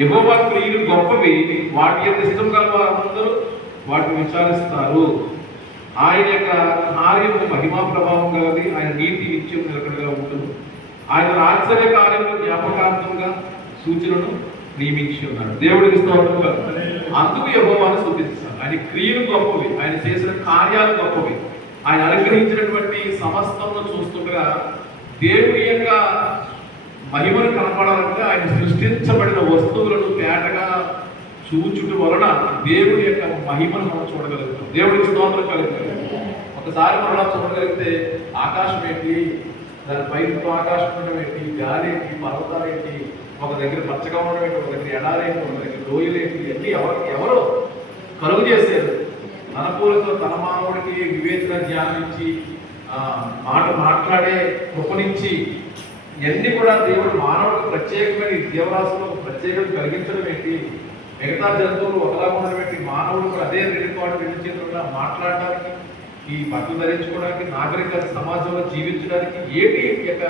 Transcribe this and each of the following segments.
యెహోవా క్రియలు గొప్పవి, వాటి యొక్క ఇష్టం గల వారందరూ వాటిని విచారిస్తారు. ఆయన యొక్క కార్యము మహిమా ప్రభావం గలది, ఆయన నీతి నిత్యం నిలకడగా ఉంటుంది. ఆయన ఆశ్చర్య కార్యము జ్ఞాపకార్థంగా సూచనను నియమించి ఉన్నాడు. దేవుడికి స్తోత్రం కాదు. అందుకు యెహోవాను స్తుతించాలి. ఆయన క్రియలు గొప్పవి, ఆయన చేసిన కార్యాలు గొప్పవి, ఆయన అనుగ్రహించినటువంటి సమస్తము చూస్తుండగా దేవుడి యొక్క మహిమను కనపడాలంటే ఆయన సృష్టించబడిన వస్తువులను తేటగా చూచుట వలన దేవుడి యొక్క మహిమను మనం చూడగలుగుతాం. దేవుడికి స్తోత్రం కలుగుతాం. ఒకసారి మనం చూడగలిగితే ఆకాశం ఏంటి, దానిపై ఆకాశం ఉండడం ఏంటి, గాలి ఏంటి, పర్వతాలు ఏంటి, ఒక దగ్గర పచ్చగా ఉండడం ఏంటి, ఒక దగ్గర ఎడాలేంటి, ఒక దగ్గర లోయలు ఏంటి, ఇవన్నీ ఎవరు కలుగు చేశారు. తన పూలతో తన మానవుడికి వివేచన జ్ఞానం ఇచ్చి మాట్లాడే కృపనిచ్చి ఇవన్నీ కూడా దేవుడు మానవుడికి ప్రత్యేకమైన దేవరాశులు ప్రత్యేకత కలిగించడం ఏంటి, మిగతా జంతువులు ఒకలా ఉండడం ఏంటి, మానవుడు కూడా అదే రెండు చేతులుగా మాట్లాడడానికి, ఈ బట్టలు ధరించుకోవడానికి, నాగరిక సమాజంలో జీవించడానికి ఏంటి యొక్క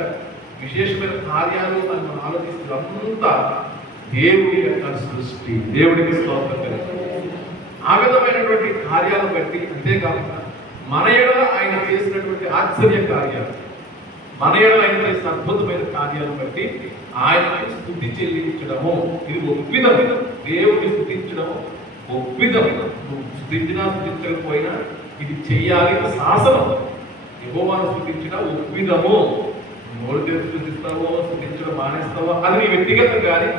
విశేషమైన కార్యాలు అని మనం ఆలోచిస్తున్నంతా దేవుడి యొక్క సృష్టి. దేవుడికి స్తోత్రం కలుగుతుంది. ఆ విధమైనటువంటి కార్యాలను బట్టి, అంతేకాకుండా మన ఎడల ఆయన చేసినటువంటి ఆశ్చర్య కార్యాలు, మన ఎడల ఆయన చేసిన అద్భుతమైన కార్యాలను బట్టి ఆయనకు స్తుతి చెల్లించడము, ఇది ఒప్పిదం. దేవుడిని స్తుతించడము ఒప్పిదం. నువ్వు స్తుతించినా స్తుతించకపోయినా ఇది చెయ్యాలి, శాసనం. యెహోవాను స్తుతించడం ఒప్పిదము. నోరు తెరిచి స్తుతిస్తావో స్తుతించడం మానేస్తావో అది నీ వ్యక్తిగతం, కానీ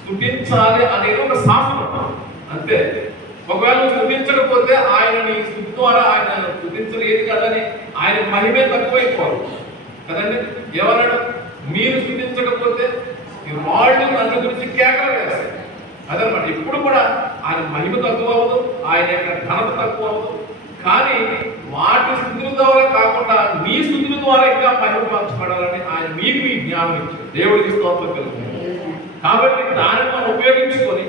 స్తుతించాలి అనేది ఒక శాసనం అంతే. ఒకవేళ నువ్వు స్తుతించకపోతే ఆయన నీ స్తుతి ద్వారా ఆయన స్తుతించలేదు కదని ఆయన మహిమే తక్కువైపోవాలి కదండి. ఎవరన్నా మీరు స్తుతించకపోతే వాళ్ళు నన్ను గురించి కేకలు వేస్తారు అదనమాట. ఇప్పుడు కూడా ఆయన మహిమ తక్కువ అవ్వదు, ఆయన యొక్క ఘనత తక్కువ అవ్వదు, కానీ వాటి స్థుతుల ద్వారా కాకుండా మీ స్థుతుల ద్వారా ఇంకా మహిమ పంచబడాలని ఆయన మీకు ఈ జ్ఞానం ఇచ్చారు. దేవుడికి స్తోత్రం కలుగుతుంది. కాబట్టి దాన్ని మనం ఉపయోగించుకొని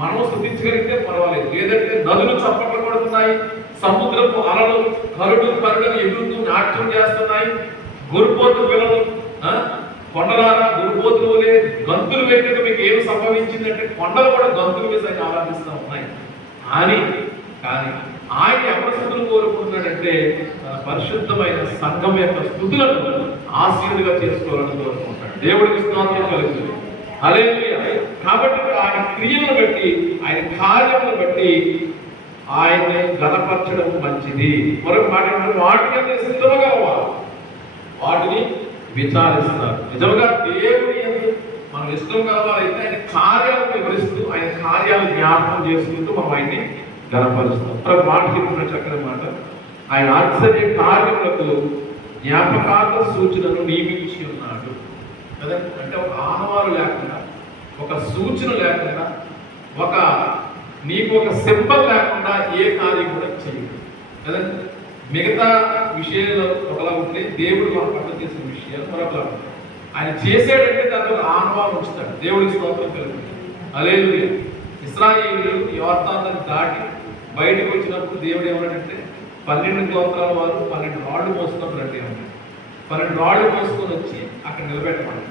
మనం స్థుతించగలిగితే పర్వాలేదు. లేదంటే నదులు చప్పట్లు కొడుతున్నాయి, సముద్రపు అలలు కరుడును ఎగురుతూ నాట్యం చేస్తున్నాయి, గురుపోతు పిల్లలు కొండలారా గురుపోతులు వలె గంతులు వేయటం మీకు ఏమి సంభవించిందంటే కొండలు కూడా గంతులు వేసి ఆరాధిస్తూ ఉన్నాయి. కానీ ఆయన ఎవరి స్థుతులు కోరుకుంటున్నాడంటే పరిశుద్ధమైన సంఘం యొక్క స్థుతులను ఆశీర్వాదంగా చేసుకోవాలని కోరుకుంటాడు. దేవుడికి స్తోత్రం కలుగుతుంది. హల్లెలూయా. కాబట్టి ఆయన క్రియలను బట్టి, ఆయన కార్యములను బట్టి ఆయన్ని ఘనపరచడం మంచిది. మరొక మాట ఏంటంటే వాటిని సిద్ధముగా వాటిని విచారిస్తారు. నిజంగా దేవుని మనం ఇష్టం కావాలైతే ఆయన కార్యాలను వివరిస్తూ, ఆయన కార్యాలు జ్ఞాపకం చేసుకుంటూ మనం ఆయన్ని ఘనపరుస్తాం. మరొక మాట చెప్పిన చక్కని మాట, ఆయన ఆశ్చర్య కార్యములకు జ్ఞాపకార్థ సూచనను నియమించి ఉన్నాడు కదా. అంటే ఒక ఆనవాలు లేకుండా, ఒక సూచన లేకుండా, నీకు ఒక సింబల్ లేకుండా ఏ కార్యం కూడా చేయదు కదా. మిగతా విషయాల్లో ఒకలా ఉంటే దేవుడు మన పట్ల చేసిన విషయాలు మరొకలా ఉంటాయి. ఆయన చేసాడంటే దాంట్లో ఆనవాలు ఉంచుతాడు. దేవుడికి స్తోత్రం కలుగుతుంది. హల్లెలూయా. ఇశ్రాయేలీయులు యోర్దానును దాటి బయటకు వచ్చినప్పుడు దేవుడు ఏమన్నాడంటే 12 గోత్రాల వారు 12 రాళ్ళు మోసుకొని రండి అన్నాడు. 12 రాళ్ళు మోసుకొని వచ్చి అక్కడ నిలబెట్టమన్నాడు.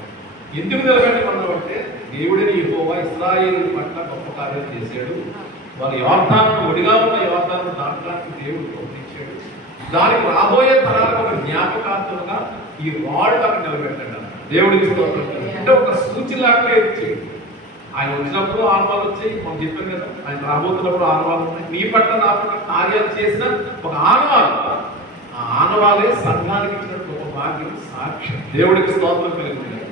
ఎందుకు నిలబెట్టమన్నాడు అంటే దేవుడిని యెహోవా ఇశ్రాయేలీయుల పట్ల గొప్ప కార్యాలు చేశాడు. వారి యోర్దాను ఒడిగా ఉన్న యోర్దాను దాటడానికి దేవుడు పంపించాడు. దానికి రాబోయే తరాలకు ఒక జ్ఞాపకార్థంగా ఈ రాళ్ళు అక్కడ నిలబెట్టాడు. దేవుడికి స్తోత్రం. అంటే ఒక సూచన లాగా ఇచ్చాడు. ఆయన వచ్చినప్పుడు ఆనవాళ్ళు వచ్చాయి, మనం చెప్పాం కదా. ఆయన రాబోతున్నప్పుడు ఆనవాళ్ళు ఉన్నాయి. నీ పట్ల నా పట్ల కార్యాలు చేసిన ఒక ఆనవాళ్ళు, ఆ ఆనవాళ్ళే సంఘానికి ఇచ్చినట్టు ఒక భాగ్యం, సాక్ష్యం. దేవుడికి స్తోత్రం కలిగింది.